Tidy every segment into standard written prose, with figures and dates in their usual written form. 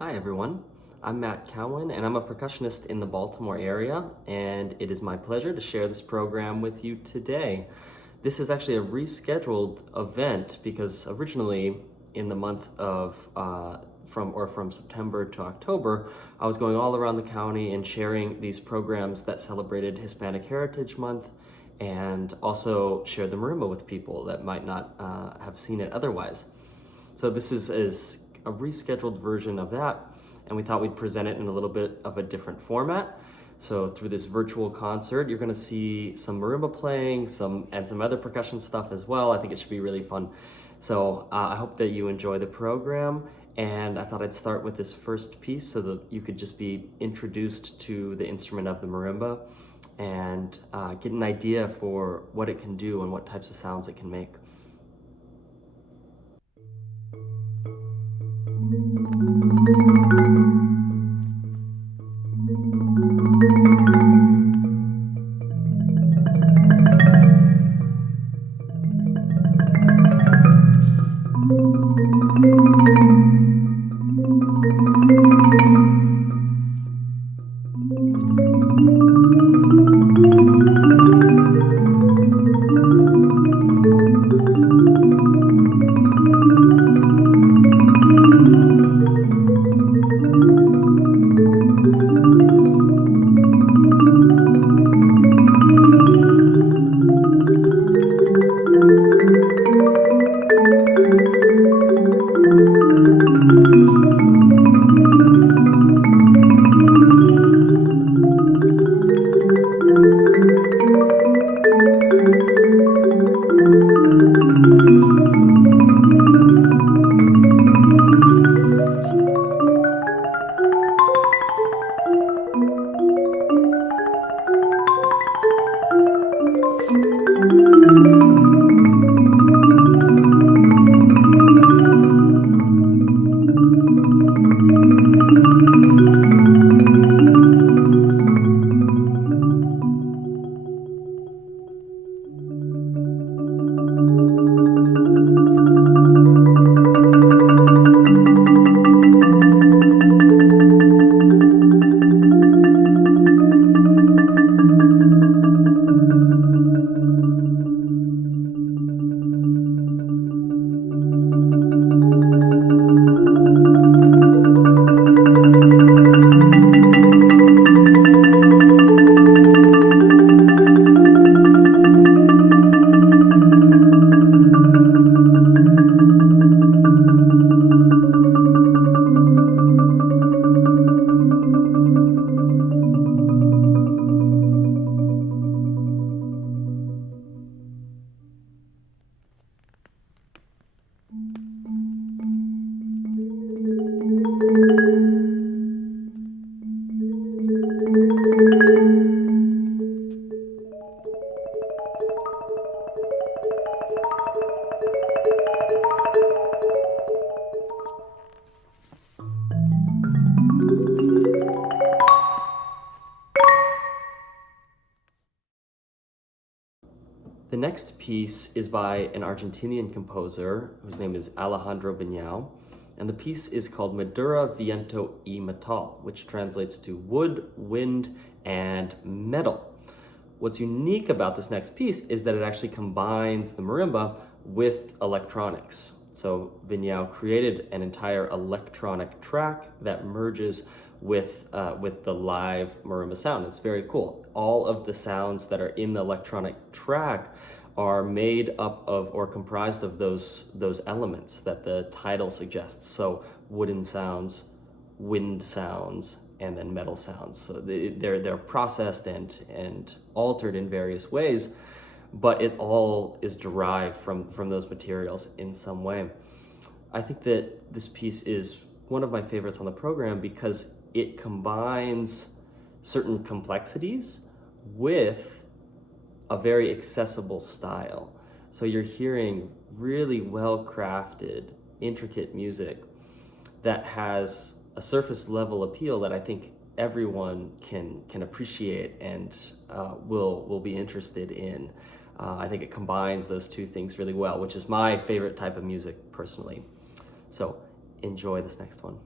Hi everyone, I'm Matt Keown and I'm a percussionist in the Baltimore area, and it is my pleasure to share this program with you today. This is actually a rescheduled event because originally in the month of from September to October, I was going all around the county and sharing these programs that celebrated Hispanic Heritage Month and also shared the marimba with people that might not have seen it otherwise. So this is a rescheduled version of that, and we thought we'd present it in a little bit of a different format. So through this virtual concert, you're gonna see some marimba playing, some other percussion stuff as well. I think it should be really fun. So I hope that you enjoy the program, and I thought I'd start with this first piece so that you could just be introduced to the instrument of the marimba and get an idea for what it can do and what types of sounds it can make. The next piece is by an Argentinian composer whose name is Alejandro Viñao, and the piece is called Madura, Viento y Matal, which translates to wood, wind, and metal. What's unique about this next piece is that it actually combines the marimba with electronics. So Viñao created an entire electronic track that merges with the live marimba sound. It's very cool. All of the sounds that are in the electronic track are made up of or comprised of those elements that the title suggests. So wooden sounds, wind sounds, and then metal sounds. So they're processed and altered in various ways, but it all is derived from those materials in some way. I think that this piece is one of my favorites on the program because it combines certain complexities with a very accessible style. So you're hearing really well-crafted, intricate music that has a surface level appeal that I think everyone can appreciate and will be interested in. I think it combines those two things really well, which is my favorite type of music personally. So enjoy this next one.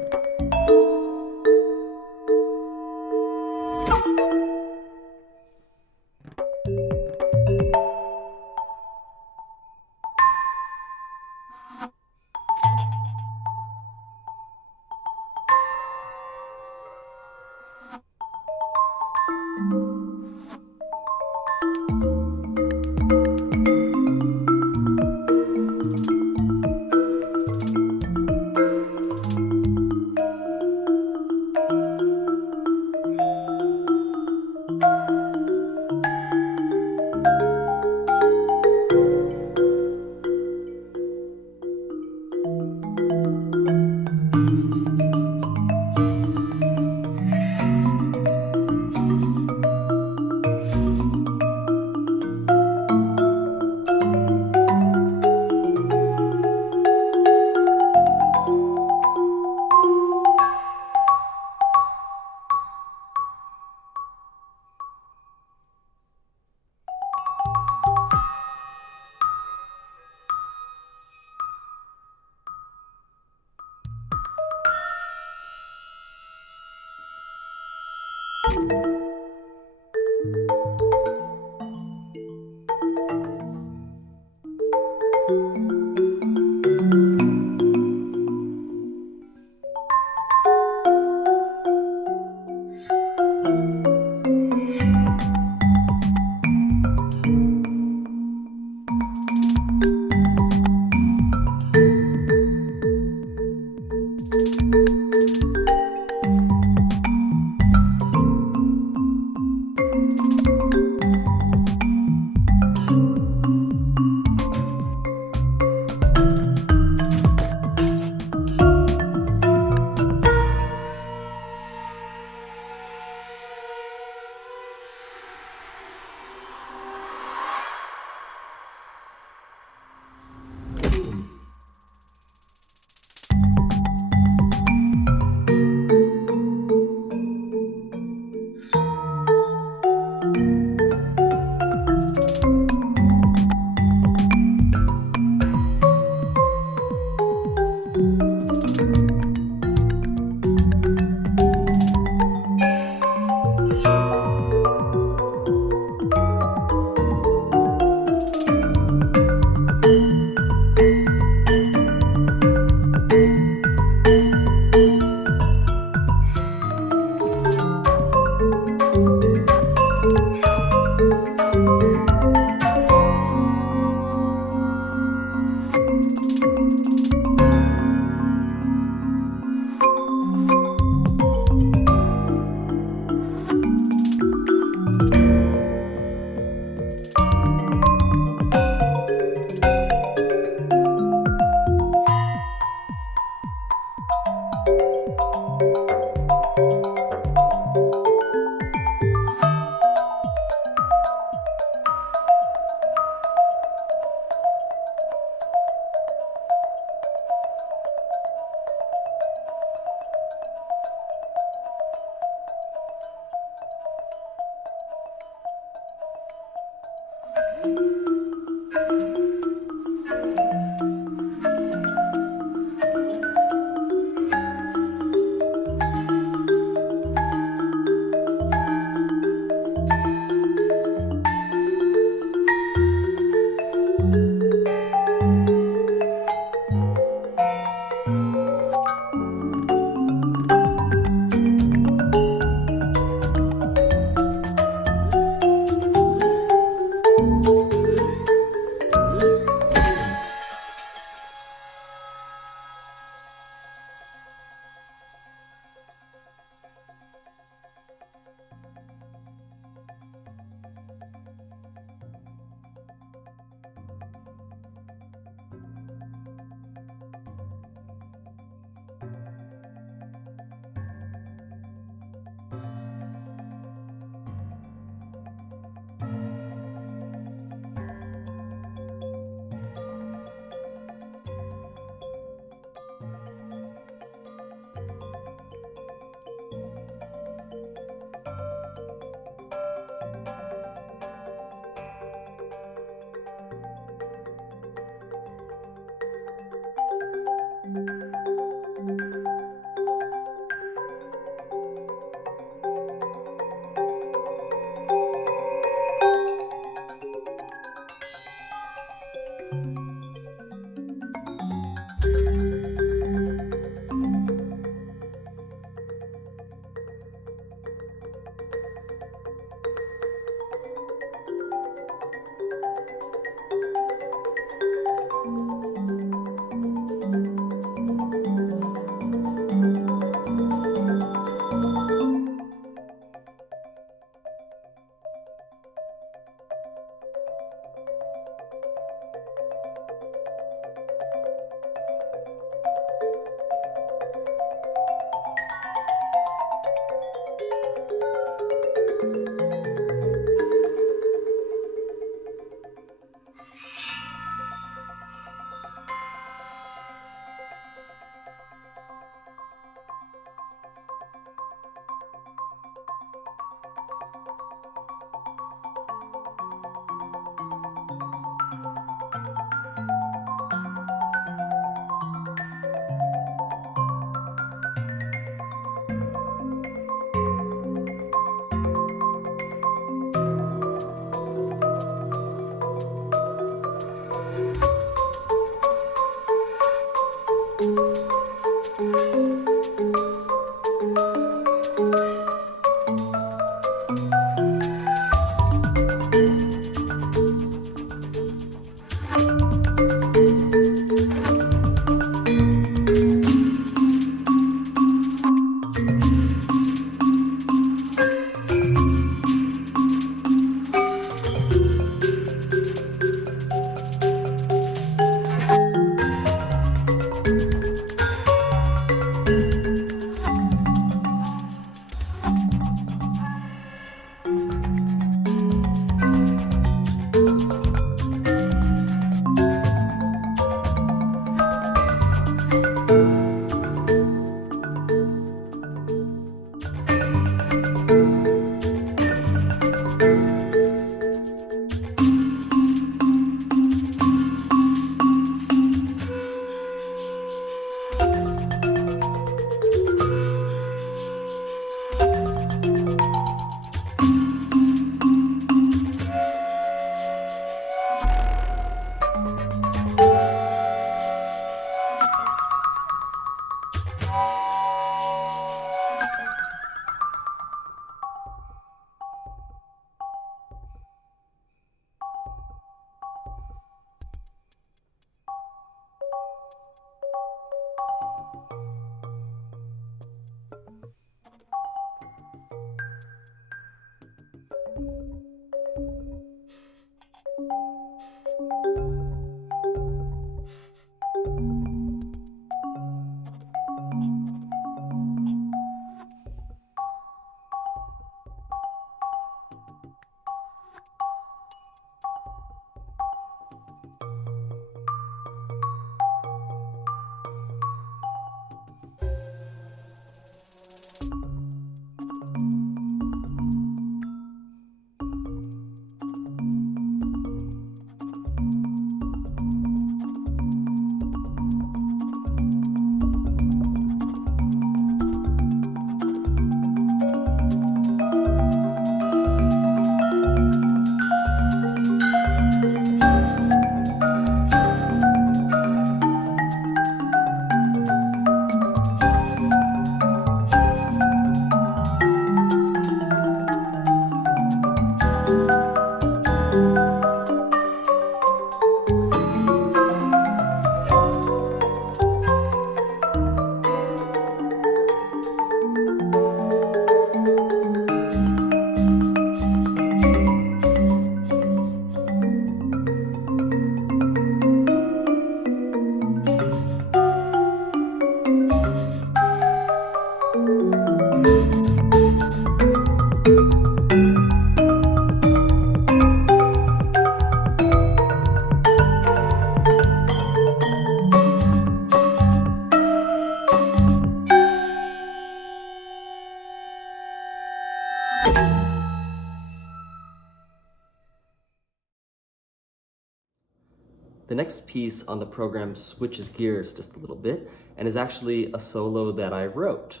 The next piece on the program switches gears just a little bit and is actually a solo that I wrote.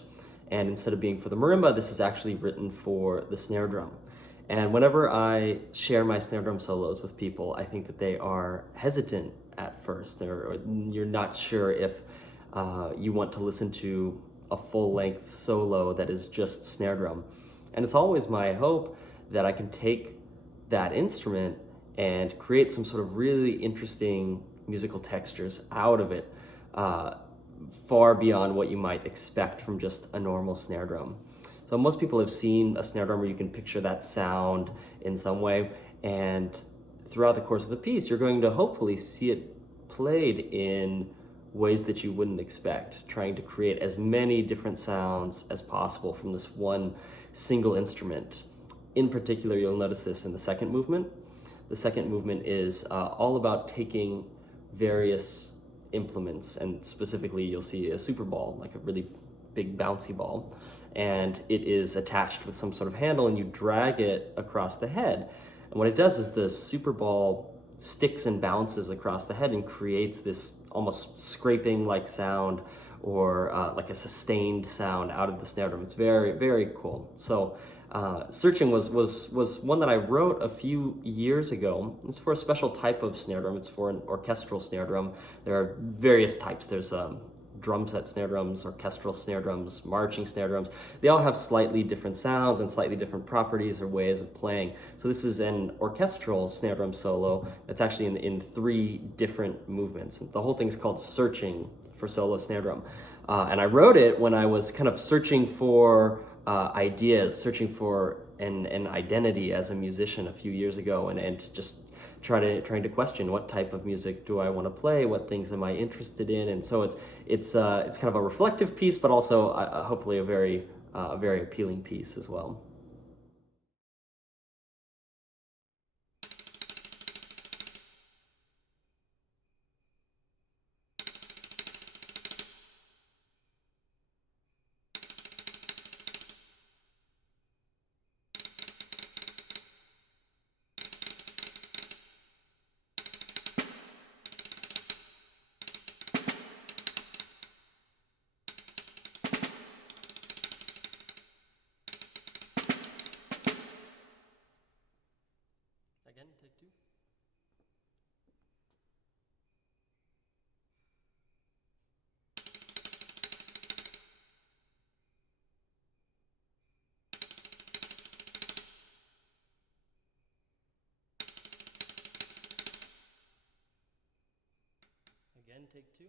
And instead of being for the marimba, this is actually written for the snare drum. And whenever I share my snare drum solos with people, I think that they are hesitant at first, or you're not sure if you want to listen to a full-length solo that is just snare drum. And it's always my hope that I can take that instrument and create some sort of really interesting musical textures out of it, far beyond what you might expect from just a normal snare drum. So most people have seen a snare drum where you can picture that sound in some way, and throughout the course of the piece, you're going to hopefully see it played in ways that you wouldn't expect, trying to create as many different sounds as possible from this one single instrument. In particular, you'll notice this in the second movement. The second movement is all about taking various implements, and specifically you'll see a super ball, like a really big bouncy ball, and it is attached with some sort of handle, and you drag it across the head. And what it does is the super ball sticks and bounces across the head and creates this almost scraping like sound, or like a sustained sound out of the snare drum. It's very, very cool. So Searching was one that I wrote a few years ago. It's for a special type of snare drum. It's for an orchestral snare drum. There are various types. There's drum set snare drums, orchestral snare drums, marching snare drums. They all have slightly different sounds and slightly different properties or ways of playing. So this is an orchestral snare drum solo that's actually in 3 different movements. The whole thing is called Searching for Solo Snare Drum. And I wrote it when I was kind of searching for ideas, searching for an identity as a musician a few years ago, and just trying to question what type of music do I want to play, what things am I interested in, and so it's kind of a reflective piece, but also hopefully a very appealing piece as well. Again, take 2. Again, take 2.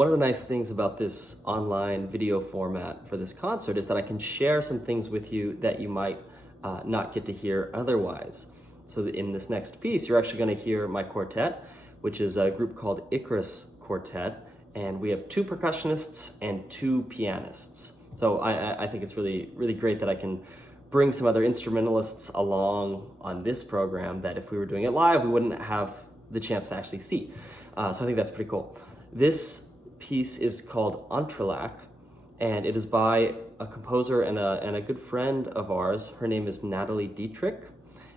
one of the nice things about this online video format for this concert is that I can share some things with you that you might not get to hear otherwise. So in this next piece, you're actually going to hear my quartet, which is a group called Icarus Quartet, and we have 2 percussionists and 2 pianists. So I think it's really, really great that I can bring some other instrumentalists along on this program that if we were doing it live, we wouldn't have the chance to actually see. So I think that's pretty cool. This piece is called Entrelac, and it is by a composer and a good friend of ours. Her name is Natalie Dietrich,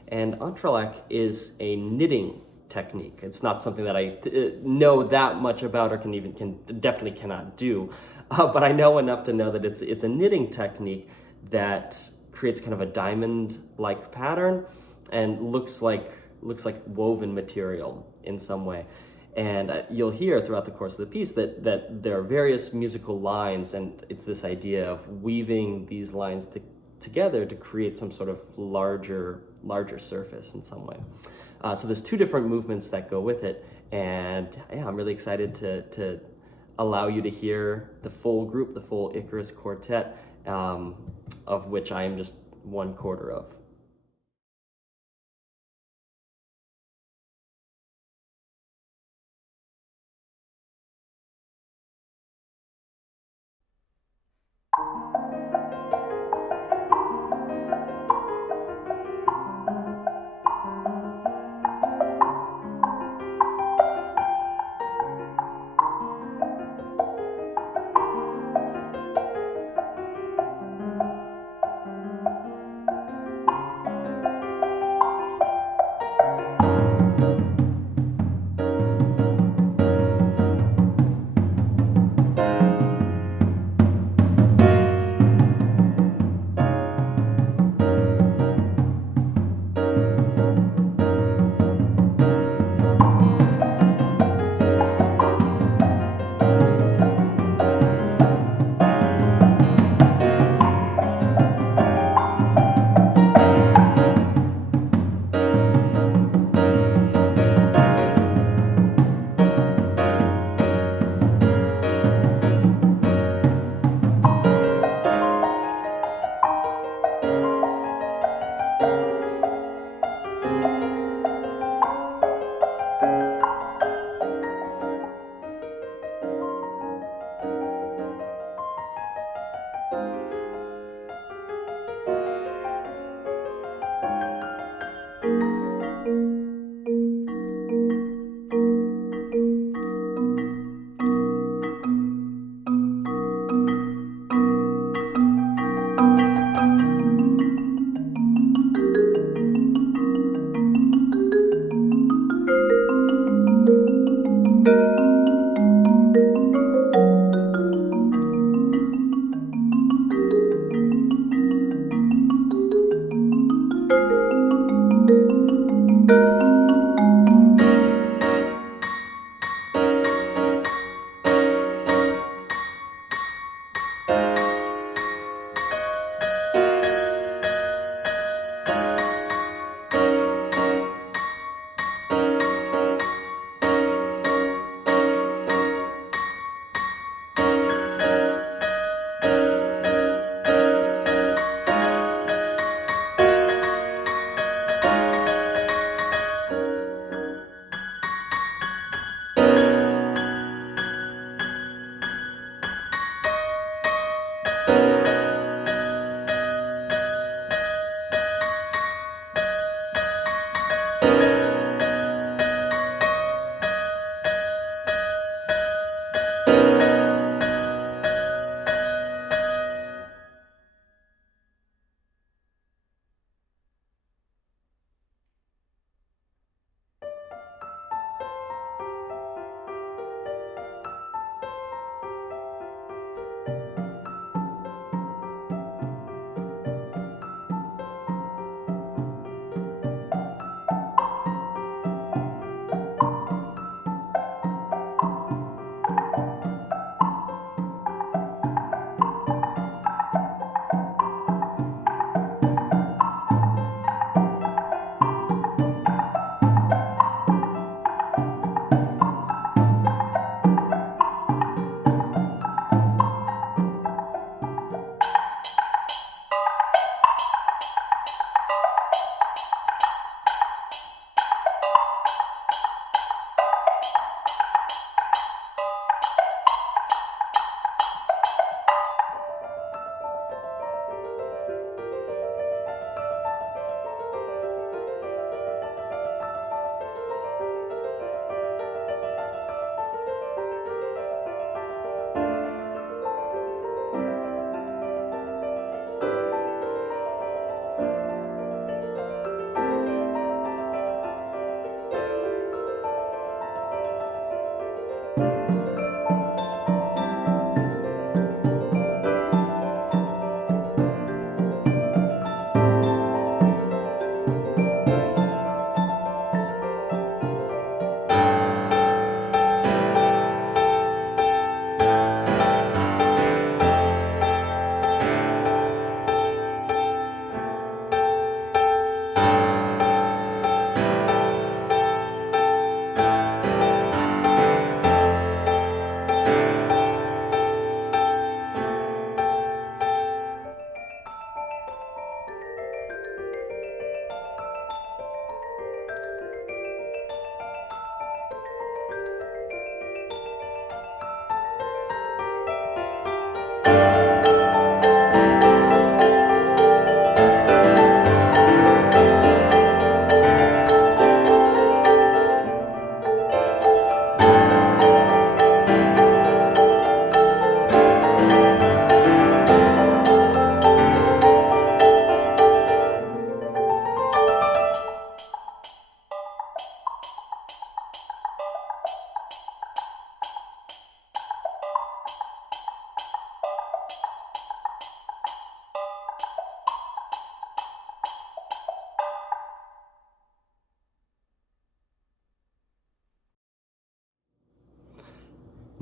and Entrelac is a knitting technique. It's not something that I know that much about or definitely cannot do, but I know enough to know that it's a knitting technique that creates kind of a diamond-like pattern and looks like woven material in some way. And you'll hear throughout the course of the piece that there are various musical lines, and it's this idea of weaving these lines together to create some sort of larger surface in some way. So there's 2 different movements that go with it, and yeah, I'm really excited to allow you to hear the full group, the full Icarus Quartet, of which I am just 1/4 of.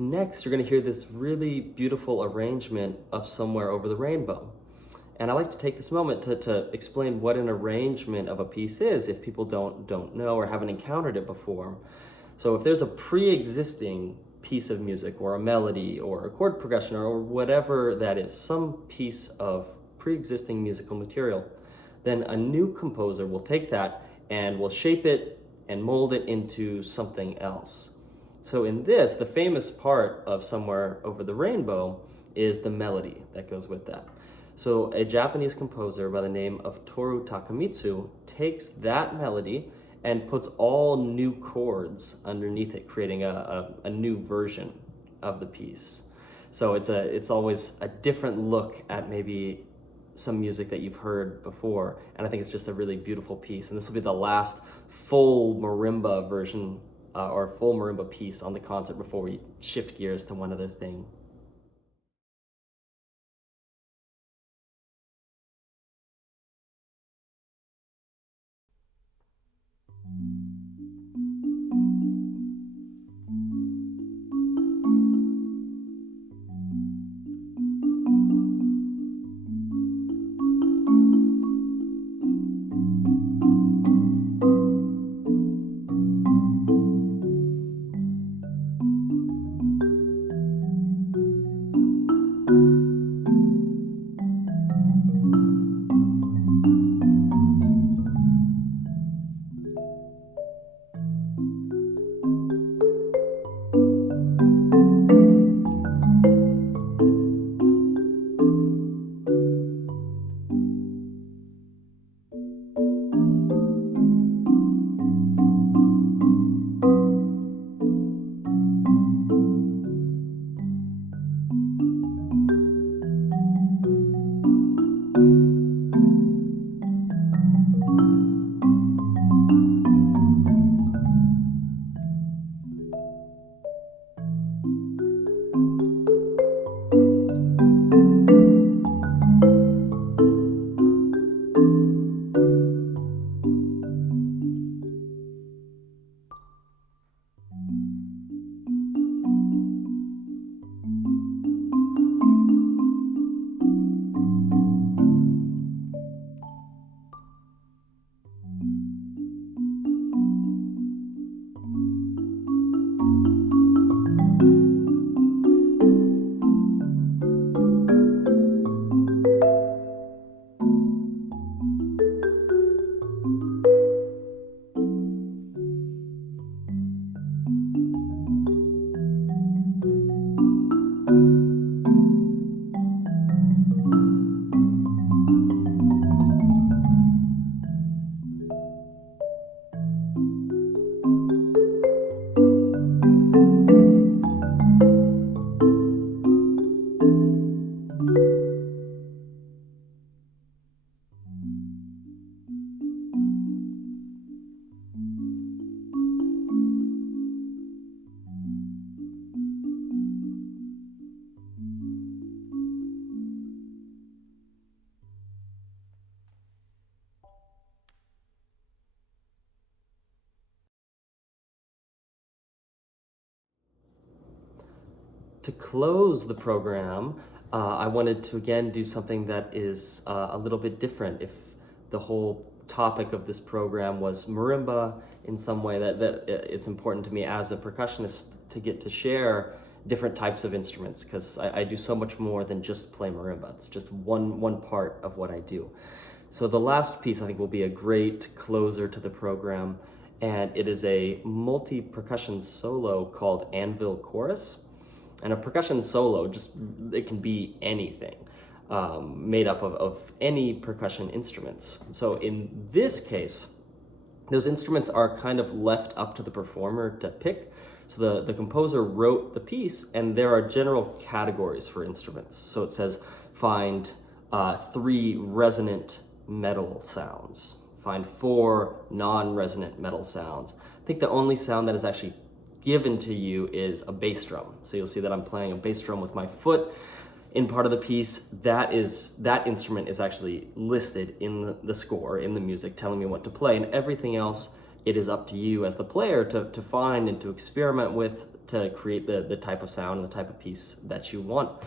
Next, you're going to hear this really beautiful arrangement of Somewhere Over the Rainbow. And I like to take this moment to explain what an arrangement of a piece is if people don't know or haven't encountered it before. So if there's a pre-existing piece of music or a melody or a chord progression or whatever that is, some piece of pre-existing musical material, then a new composer will take that and will shape it and mold it into something else. So in this, the famous part of Somewhere Over the Rainbow is the melody that goes with that. So a Japanese composer by the name of Toru Takemitsu takes that melody and puts all new chords underneath it, creating a new version of the piece. So it's always a different look at maybe some music that you've heard before, and I think it's just a really beautiful piece. And this will be the last full marimba version or full marimba piece on the concert before we shift gears to one other thing. To close the program, I wanted to again do something that is a little bit different. If the whole topic of this program was marimba in some way, that it's important to me as a percussionist to get to share different types of instruments, because I do so much more than just play marimba. It's just one part of what I do. So the last piece I think will be a great closer to the program, and it is a multi-percussion solo called Anvil Chorus. And a percussion solo, it can be anything, made up of any percussion instruments. So in this case, those instruments are kind of left up to the performer to pick. So the composer wrote the piece, and there are general categories for instruments. So it says, find 3 resonant metal sounds, find 4 non-resonant metal sounds. I think the only sound that is actually given to you is a bass drum. So you'll see that I'm playing a bass drum with my foot in part of the piece. That instrument is actually listed in the score, in the music, telling me what to play, and everything else, it is up to you as the player to find and to experiment with to create the type of sound and the type of piece that you want.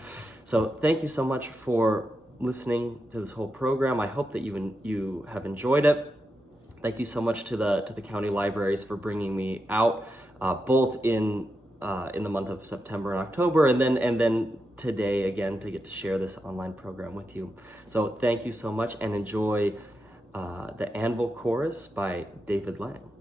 So thank you so much for listening to this whole program. I hope that you have enjoyed it. Thank you so much to the county libraries for bringing me out, both in the month of September and October, and then today again to get to share this online program with you. So thank you so much, and enjoy the Anvil Chorus by David Lang.